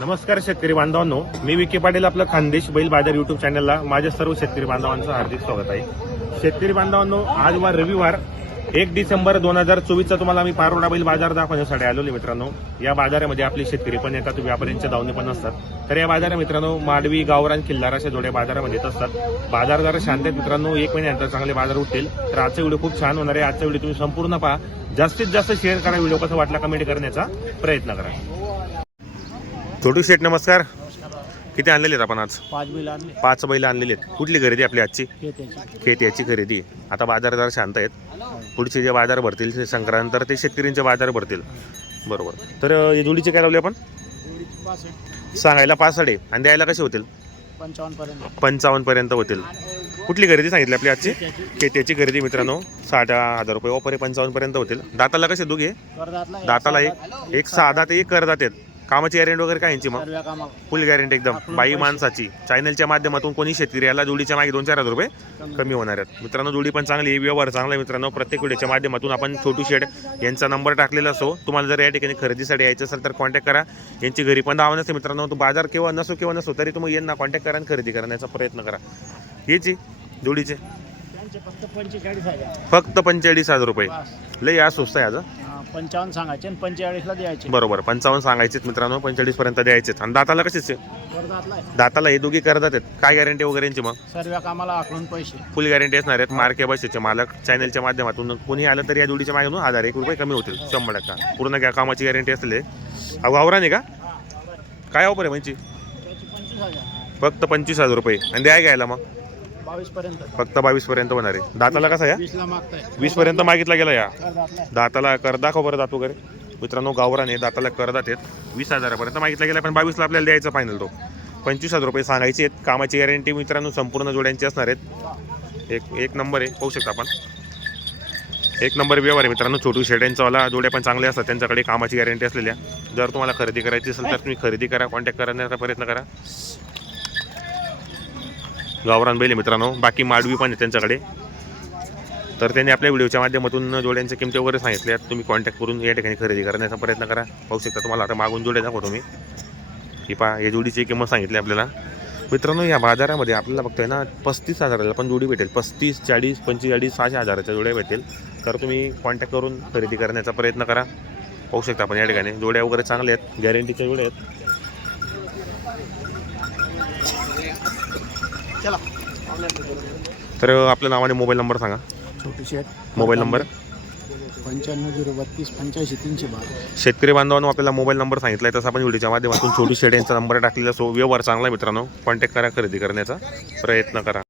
नमस्कार शेतकरी बांधवांनो. मी विखे पाटील आपलं खानदेश बैल बाजार युट्यूब चॅनलला माझ्या सर्व शेतकरी बांधवांचं हार्दिक स्वागत आहे. शेतकरी बांधवांनो आज वार रविवार एक डिसेंबर दोन हजार चोवीसचा तुम्हाला मी पारोडा बैल बाजार दाखवण्यासाठी आलो मित्रांनो. या बाजारामध्ये आपले शेतकरी पण येतात व्यापाऱ्यांच्या दावणे पण असतात. तर या बाजारा मित्रांनो माडवी गावरान किल्लार अशा जोड्या बाजारामध्ये येत असतात. बाजार जरा शांत आहेत मित्रांनो एक महिन्यानंतर चांगले बाजार उठतील. तर आजचा व्हिडिओ खूप छान होणार आहे. आजचा व्हिडिओ तुम्ही संपूर्ण पहा. जास्तीत जास्त शेअर करा व्हिडिओ कसा वाटला कमेंट करण्याचा प्रयत्न करा. छोटू शेठ नमस्कार. किती आणलेले आहेत आपण आज? पाच बिल आणले. पाच बैल आणलेली आहेत. कुठली खरेदी आपली आजची? खेत याची. खरेदी. आता बाजार जरा शांत आहेत. पुढचे जे बाजार भरतील ते संक्रांत तर ते शेतकऱ्यांचे बाजार भरतील. बरोबर. तर हे जोडीचे काय लावले आपण? सांगायला पाच साडे आणि द्यायला कसे होतील? पंचावन्न पर्यंत. होतील. कुठली खरेदी सांगितली आपली आजची? त्याची खेत्याची खरेदी मित्रांनो साठ हजार रुपये. ऑफर पंचावन्न पर्यंत होतील. दाताला कसे दोघे? दाताला एक. एक सहा दात एक करदात आहेत. कामाची गॅरंटी वगैरे काय यांची मग? सर्व कामा. फुल गॅरंटी एकदम. बाई माणसाची. चॅनलच्या माध्यमातून कोणी शेतकरी याला जोडीच्या मागे दोन चार हजार रुपये कमी. होणार आहेत. मित्रांनो जोडी पण चांगली आहे व्यवहार चांगला आहे मित्रांनो. प्रत्येक व्हिडिओच्या माध्यमातून आपण छोटू शेड यांचा नंबर टाकलेला असो. तुम्हाला जर या ठिकाणी खरेदीसाठी यायचं असेल तर कॉन्टॅक्ट करा. यांची घरी पण धावा नसते मित्रांनो. तो बाजार केव्हा नसो किंवा नसो तरी तुम्ही यांना कॉन्टॅक्ट करा आणि खरेदी करण्याचा प्रयत्न करा. याची जोडीचे. फक्त पंचेचाळीस हजार. रुपये. लय आज स्वस्त आहे आज पंचावन्न सांगायचे आणि पंचेचाळीसला द्यायचे. बरोबर पंचावन्न सांगायचेत मित्रांनो पंचेचाळीस पर्यंत द्यायचेत. आणि दाताला कसेच आहे? दाताला हे दोघी करतात आहेत. काय गॅरंटी वगैरे यांची मग? सर्व कामाला आखडून पैसे. फुल गॅरंटी असणार आहेत. मार्के बसेचे मालक चॅनलच्या माध्यमातून. कोणी आलं तर या जोडीच्या मागून हजार एक रुपये कमी होतील. शंभर टक्का. पूर्ण काय कामाची गॅरंटी असले अहो आवराने का? काय ऑफर आहे म्हणजे? पंचवीस हजार. फक्त पंचवीस हजार रुपये. आणि द्याय घ्यायला मग. फक्त बावीस पर्यंत होणार आहे. दाताला कसा या? वीसला मागताय. वीस पर्यंत मागितला गेला या. दाताला कर दाखव बरं दात वगैरे. मित्रांनो गावराने दाताला करदात आहेत. वीस हजारापर्यंत मागितला गेला पण बावीसला आपल्याला द्यायचा फायनल तो. पंचवीस हजार रुपये सांगायचे आहेत. कामाची गॅरंटी मित्रांनो संपूर्ण जोड्यांची असणार आहेत. एक एक नंबर आहे. पाहू शकता आपण. एक नंबर व्यवहार आहे मित्रांनो छोटू शेड्यांचावाला. जोड्या पण चांगल्या असतात. त्यांच्याकडे कामाची गॅरंटी असलेल्या. जर तुम्हाला खरेदी करायची असेल तर तुम्ही खरेदी करा. कॉन्टॅक्ट करण्याचा प्रयत्न करा. गावरान बैल मित्रांनो. बाकी माडवी पण आहे त्यांच्याकडे. तर त्यांनी आपल्या व्हिडिओच्या माध्यमातून जोड्यांच्या किमती वगैरे सांगितल्या. तुम्ही कॉन्टॅक्ट करून या ठिकाणी खरेदी करण्याचा प्रयत्न करा. पाहू शकता तुम्हाला. आता मागून जोड्या दाखवतो मी. की पा या जोडीची किंमत सांगितली आपल्याला. मित्रांनो या बाजारामध्ये आपल्याला बघतोय ना पस्तीस हजाराला पण जोडी भेटेल. पस्तीस चाळीस पंचेचाळीस सहाशे हजाराच्या जोड्या भेटेल. तर तुम्ही कॉन्टॅक्ट करून खरेदी करण्याचा प्रयत्न करा. पाहू शकता आपण या ठिकाणी. जोड्या वगैरे चांगल्या आहेत. गॅरंटीच्या जोड्या आहेत. चला. तर आपल्या नावाने मोबाईल नंबर सांगा. Chhoti Shet mobile number? पंच्याण्णव झिरो बत्तीस पंच्याऐंशी तीनशे बारा. शेतकरी बांधवांनो आपल्याला मोबाईल नंबर सांगितला आहे तसं आपण व्हिडिओच्या माध्यमातून छोटू शेड यांचा नंबर टाकलेला सो व्यवहार चांगला आहे मित्रांनो. कॉन्टॅक्ट करा खरेदी करण्याचा प्रयत्न करा.